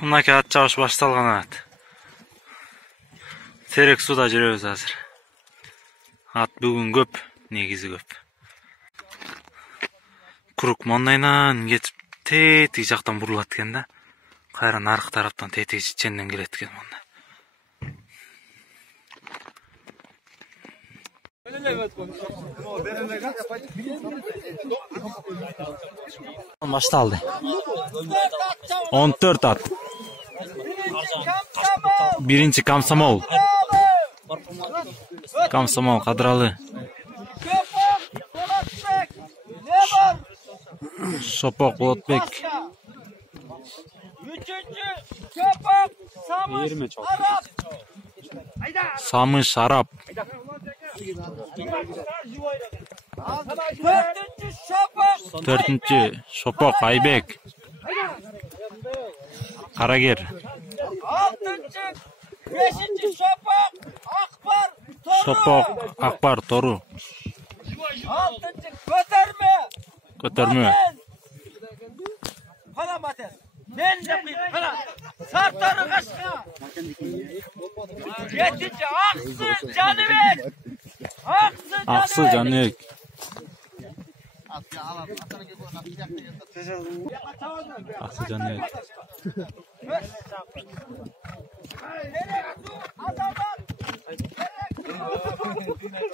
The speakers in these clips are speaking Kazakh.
Мынакей ат чабыш башталган ат. Терек суда жүрөбүз азыр. Ат бүгүн көп, негизи көп. Курук мондайнан кетип тетик жактан бурулат экен да. Кайра наркы тараптан тетик ченден келет экен монда. Башталды. 14 ат. Биринчи Комсомол. Комсомол кадыралы. Шопок Болотбек. Самыш Арап. 4-нчү Шопок Айбек. Карагер. 6-нчы 5-нчы Шопок Акбар Тору. 6-нчы Көтөрмө. Кала матер. Мен деп кала. Сартары кашка. 7-нчы Аксы Жаныбек. Аксы Жаныбек. Аксы Жаныбек.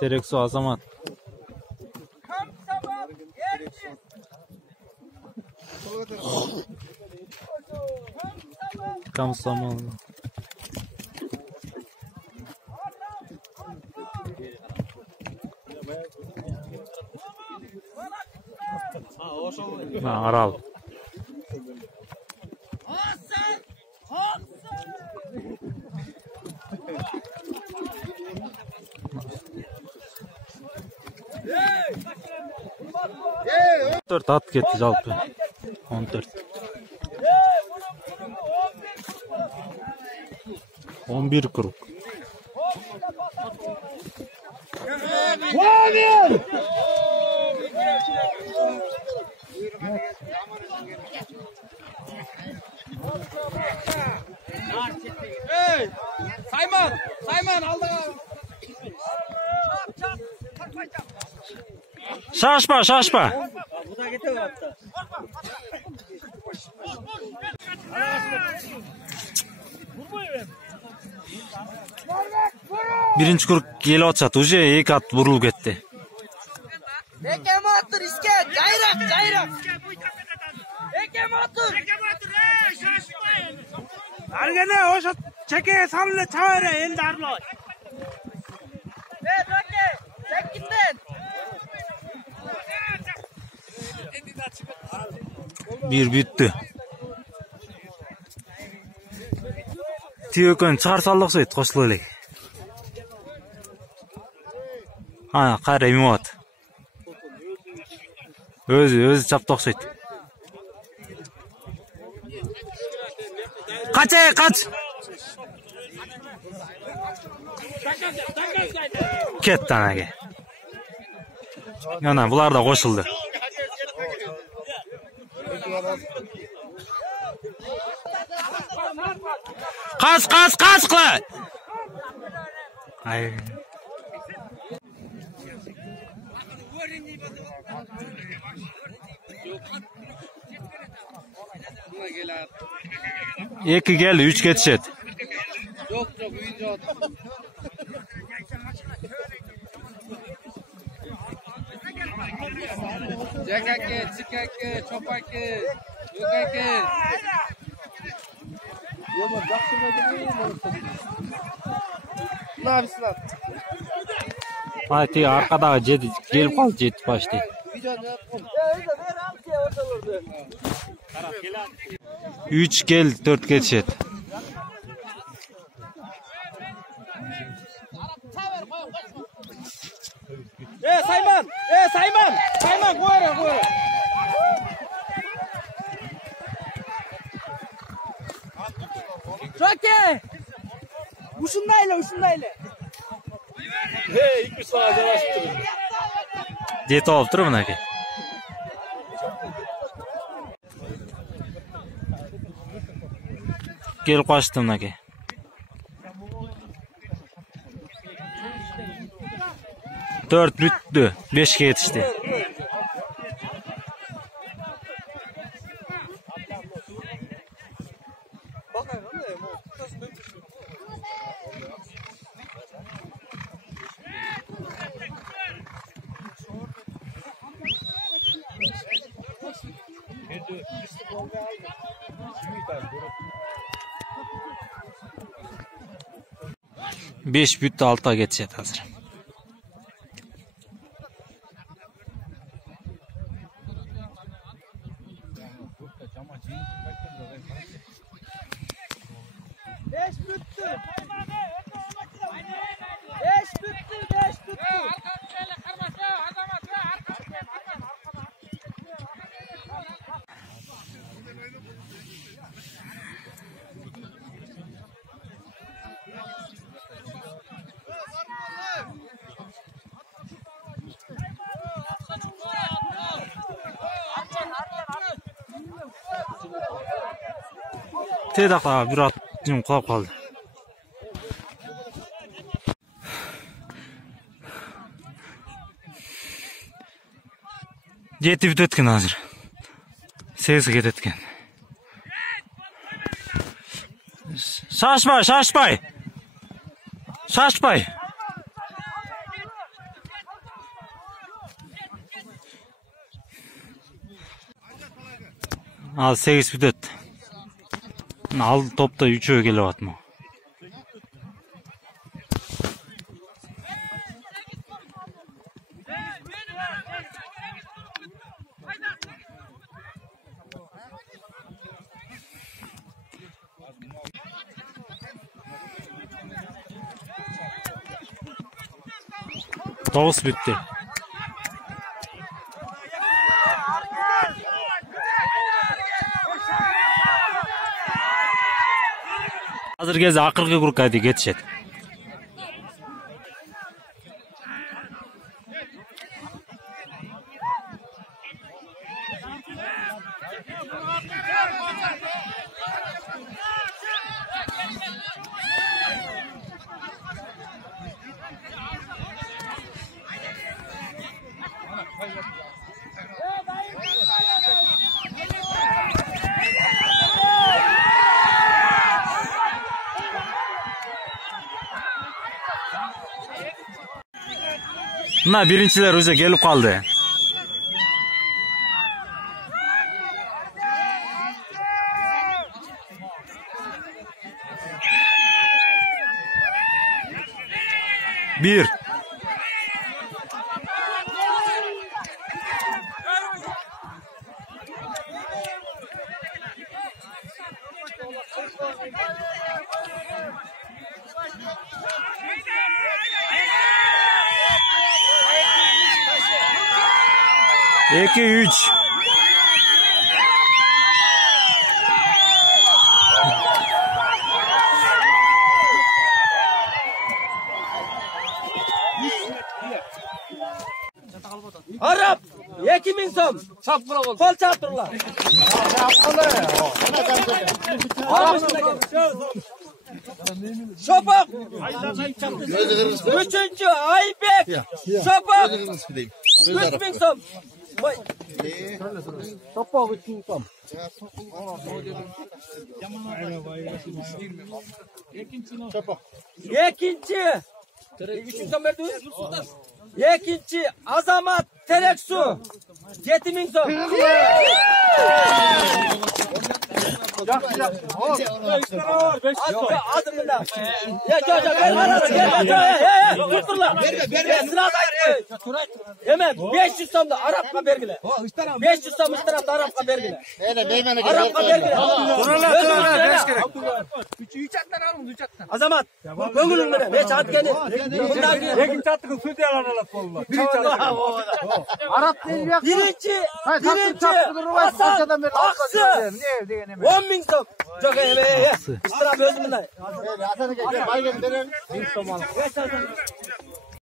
Терексу Азамат. Комсомол. Арал. Dört at ketdi жалпы. 14. 11 круг. Сайман алдыга. Шашпа. Буда кетип атты. Биринчи круг келип атышат. Уже 2 ат бурулуп кетти. Эке мотор иске, жайрак. Эке мотор, шашпай. Аргене ошо чекеге салып чаба бере, элди арылабай. Роке, чекинден. Bir бүттү. Тиөкөн чыгарсалды окшойт, кошулуп элек. Кайра эмип. Өзү чапты окшойт. Кач! Кетти анаге. Ана булар да кошулду. Кас кыла. Ай. Эки келди, 3 кетишет. Жок, үйүн жок. Жакаке, чикаке, чопаке, юкаке. Yo'ma yaxshi bo'ldimi? Teg arkadagi kelib qoldi, yetib qochdi. 3 kel, 4 ketishadi. Sayman, qo'yra. Joke! Ушундайлы. Ikki soat yarashib turibdi. Жетип olib tur mınaki. Gelip kaçtı mınaki. Dört büttü. 5'e yetişti. Beş büttü 6'a geçecek hazır. Tedaka bir at kulap kaldı. Jeti büt etken hazır. Sesi get etken. Şaşpay, şaşpay. Şaşpay. Al 8 büt et. Al topta 3'e gelip atma. Doğus bitti. Hazır gezde akırkı kurkaydı geçecek. Buna birinciler o'zi gelip kaldı. Bir. İki, üç. Arap 2000 so'm. Qo'l chaqtirlar. Şopak. 3. Aybek. Şopak. 3000 so'm. Şopak 3000 so'm. İkinci. 300 so'm verdiniz. İkinci Azamat Tereksu 7000 so'm. Adım bunda. Ya tutturlar. Sırada hemen 500 so'mda Arap'a bergile. 500 so'm üst tarafta Arap'a bergile. Arap'a bergile. Azamat. Köngülün bile. Ne çatkeni? Lekin çattıkın sütü yalanalap oldular. Arap birinci Hasan Aksı 10.000 so'm. Çok iyi. İstirap özümden.